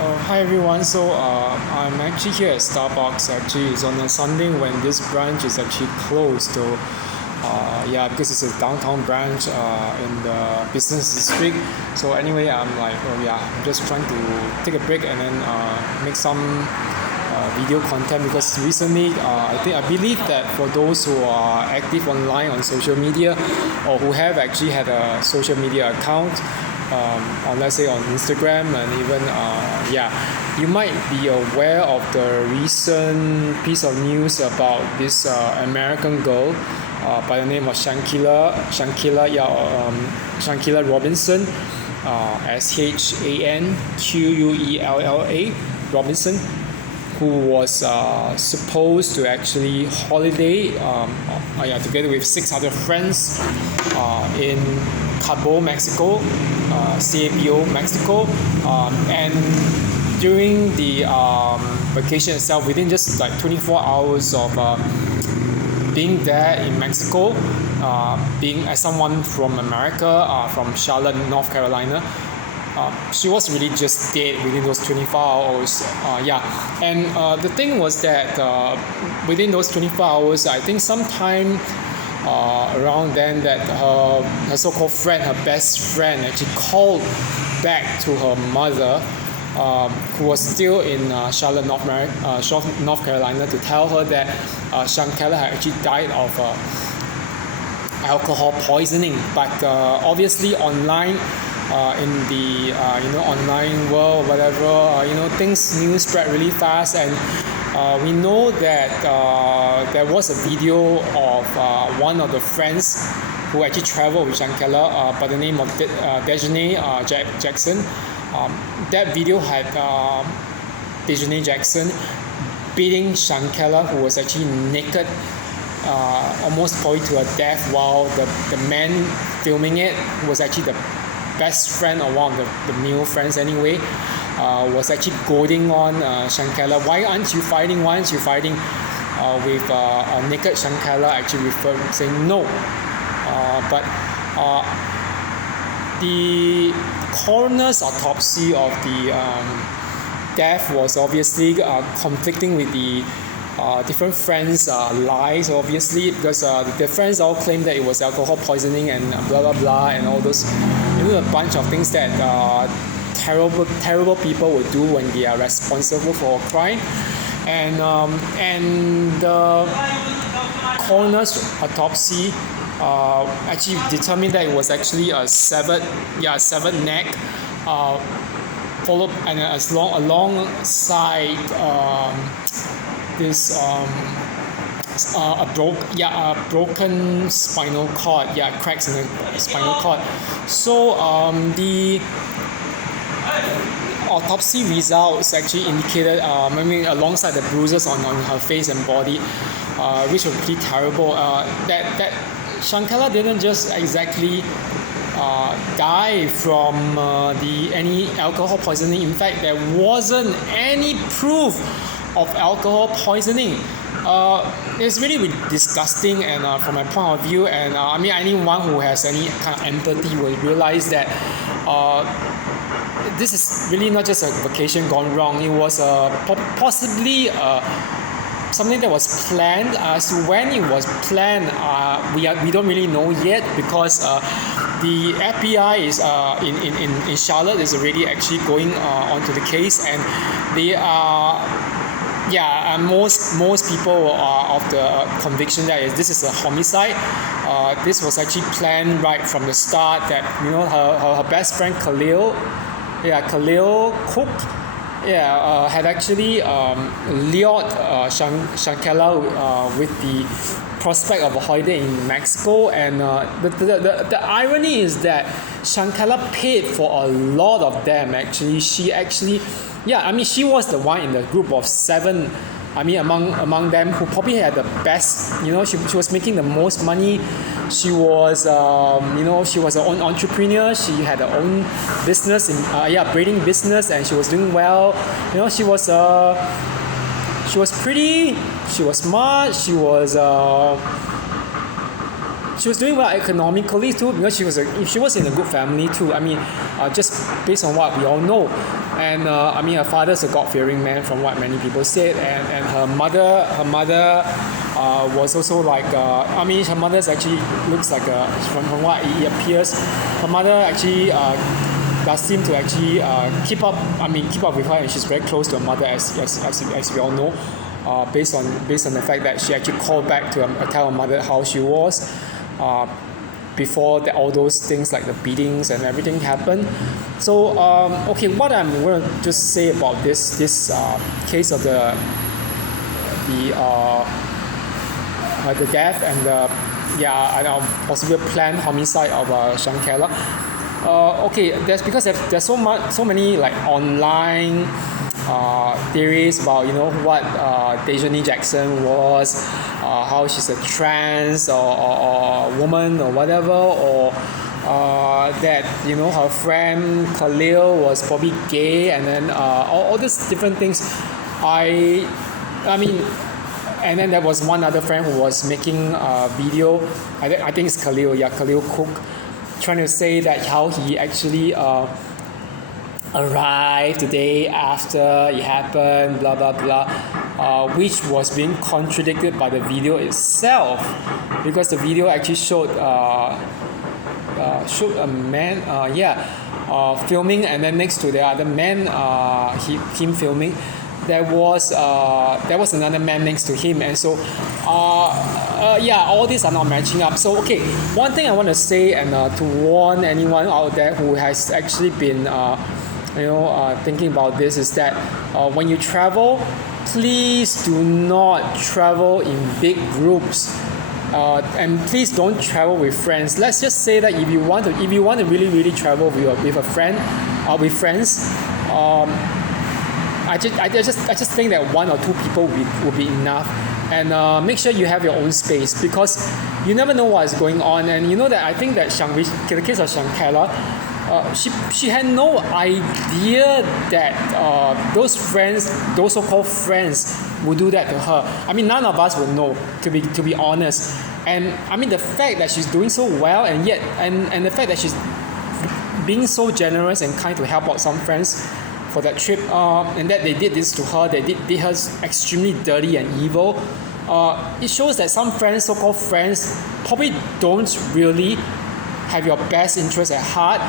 Hi everyone. I'm actually here at Starbucks. Actually, it's on a Sunday when this branch is actually closed. Because it's a downtown branch in the business district. So anyway, I'm just trying to take a break and then make some video content because recently I believe that for those who are active online on social media or who have actually had a social media account on, let's say, on Instagram, and even you might be aware of the recent piece of news about this American girl by the name of Shanquella Robinson, Shanquella Robinson, who was supposed to actually holiday together with 6 other friends in Cabo, Mexico, Cabo, Mexico, and during the vacation itself, within just like 24 hours of being there in Mexico, being as someone from America, from Charlotte, North Carolina, she was really just dead within those 24 hours. And the thing was that within those 24 hours, I think sometime around then, that her so-called friend, her best friend, actually called back to her mother, who was still in Charlotte, North Carolina, to tell her that Shanquella had actually died of alcohol poisoning. But obviously online, in the online world, whatever, news spread really fast, and we know that there was a video of one of the friends who actually traveled with Shanquella by the name of Dejanay Jackson. That video had Dejanay Jackson beating Shanquella, who was actually naked, almost probably to her death, while the man filming it, who was actually the best friend or one of the male friends anyway, was actually goading on Shanquella. Why aren't you fighting? With a naked Shanquella actually saying no. But the coroner's autopsy of the death was obviously conflicting with the different friends' lies, obviously, because the friends all claimed that it was alcohol poisoning and blah blah blah and all those, a bunch of things that terrible people would do when they are responsible for a crime. And the coroner's autopsy actually determined that it was actually a severed neck, followed and alongside this a broken spinal cord, cracks in the spinal cord. So the autopsy results actually indicated, alongside the bruises on her face and body, which were pretty terrible, that Shanquella didn't just exactly die from any alcohol poisoning. In fact, there wasn't any proof of alcohol poisoning. It's really disgusting, and from my point of view, and anyone who has any kind of empathy will realize that this is really not just a vacation gone wrong. It was possibly something that was planned. As to when it was planned, we don't really know yet, because the FBI is in Charlotte is already actually going onto the case, and they are. Most people are of the conviction that this is a homicide. This was actually planned right from the start. That her best friend Khalil Cook, had actually lured Shanquella with the prospect of a holiday in Mexico, and the irony is that Shanquella paid for a lot of them. Actually, she was the one in the group of 7. Among them who probably had the best. She was making the most money. She was she was her own entrepreneur. She had her own business in braiding business, and she was doing well. She was pretty. She was smart. She was doing well economically too, because she was in a good family too. Just based on what we all know. And I mean, her father's a God-fearing man, from what many people said, and her mother was also like, I mean, her mother's actually looks like from what it appears, her mother actually does seem to actually keep up with her, and she's very close to her mother, as we all know, based on the fact that she actually called back to tell her mother how she was before all those things like the beatings and everything happened. So okay, what I'm going to just say about this case of the death and the possible planned homicide of Shanquella. Okay, because there's so many like online theories about what Daisy Jackson was, how she's a trans or woman or whatever, or that her friend Khalil was probably gay, and then all these different things. I mean, and then there was one other friend who was making a video. I think it's Khalil, Khalil Cook, trying to say that how he actually arrived the day after it happened, blah blah blah, which was being contradicted by the video itself, because the video actually showed a man, filming, and then next to the other man, him filming, there was another man next to him, and so all these are not matching up. So okay, one thing I want to say, and to warn anyone out there who has actually been thinking about this, is that when you travel, please do not travel in big groups, and please don't travel with friends. Let's just say that if you want to really travel with a friend or with friends, I just think that one or two people will be enough, and make sure you have your own space, because you never know what is going on. And that I think that the case of Shanquella, she had no idea that those so-called friends would do that to her. I mean, none of us would know, to be honest. And I mean, the fact that she's doing so well, and yet and the fact that she's being so generous and kind to help out some friends for that trip, and that they did this to her, they did her extremely dirty and evil. It shows that some friends, so-called friends, probably don't really have your best interest at heart.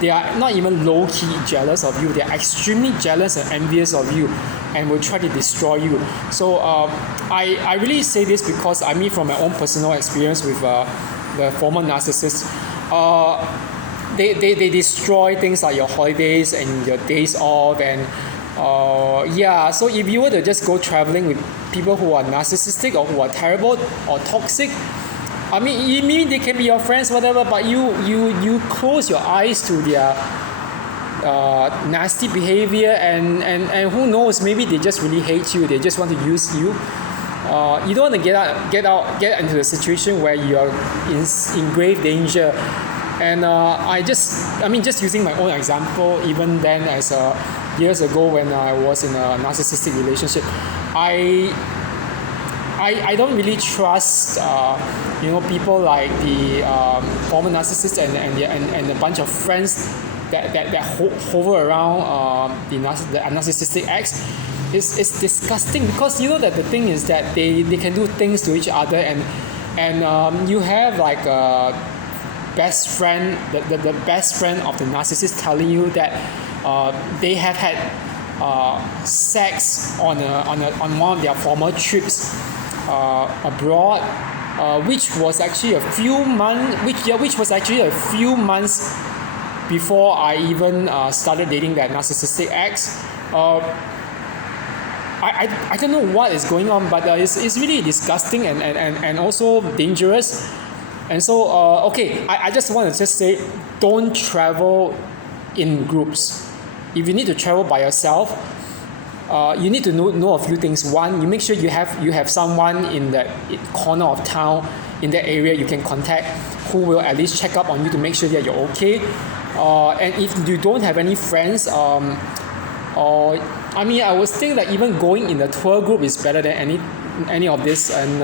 They are not even low-key jealous of you. They are extremely jealous and envious of you, and will try to destroy you. So I really say this because I mean, from my own personal experience with the former narcissists, they destroy things like your holidays and your days off, and so if you were to just go traveling with people who are narcissistic or who are terrible or toxic, I mean they can be your friends, whatever, but you close your eyes to their nasty behavior, and who knows, maybe they just really hate you, they just want to use you. You don't want to get into a situation where you are in grave danger. And just using my own example, even then, as years ago when I was in a narcissistic relationship, I don't really trust people like the former narcissists and a bunch of friends that hover around the narcissistic ex. It's disgusting, because that the thing is that they can do things to each other, and you have like a best friend, the best friend of the narcissist telling you that they have had sex on one of their former trips abroad, which was actually a few months before I even started dating that narcissistic ex. I don't know what is going on, but it's really disgusting and also dangerous. And so, I just want to just say, don't travel in groups. If you need to travel by yourself, you need to know a few things. One, you make sure you have someone in that corner of town, in that area you can contact, who will at least check up on you to make sure that you're okay. And if you don't have any friends, I would think that even going in a tour group is better than any of this, and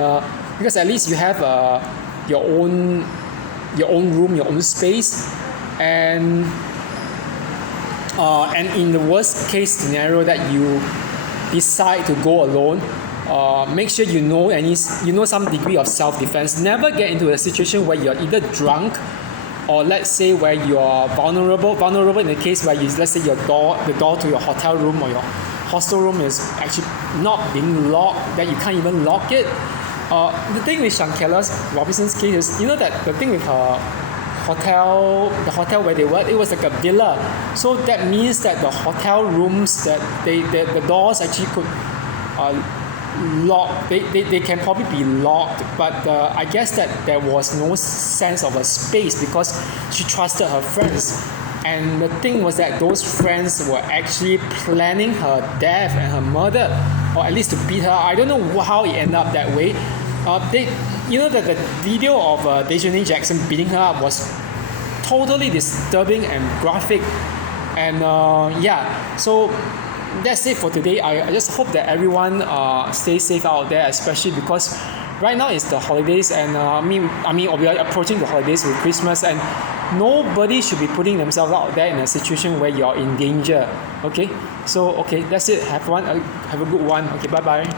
because at least you have your own room, your own space, and And in the worst case scenario that you decide to go alone, make sure you know some degree of self-defense. Never get into a situation where you're either drunk, or let's say where you're vulnerable in the case where let's say the door to your hotel room or your hostel room is actually not being locked, that you can't even lock it. The thing with Shanquella Robinson's case is, that the thing with her the hotel where they were, it was like a villa. So that means that the hotel rooms, that the doors actually could lock. They can probably be locked, but I guess that there was no sense of a space because she trusted her friends. And the thing was that those friends were actually planning her death and her murder, or at least to beat her. I don't know how it ended up that way. That the video of Desjardins Jackson beating her up was totally disturbing and graphic. And so that's it for today. I just hope that everyone stays safe out there, especially because right now it's the holidays, and we are approaching the holidays with Christmas, and nobody should be putting themselves out there in a situation where you're in danger. Okay, so that's it. Have a good one. Okay, bye bye.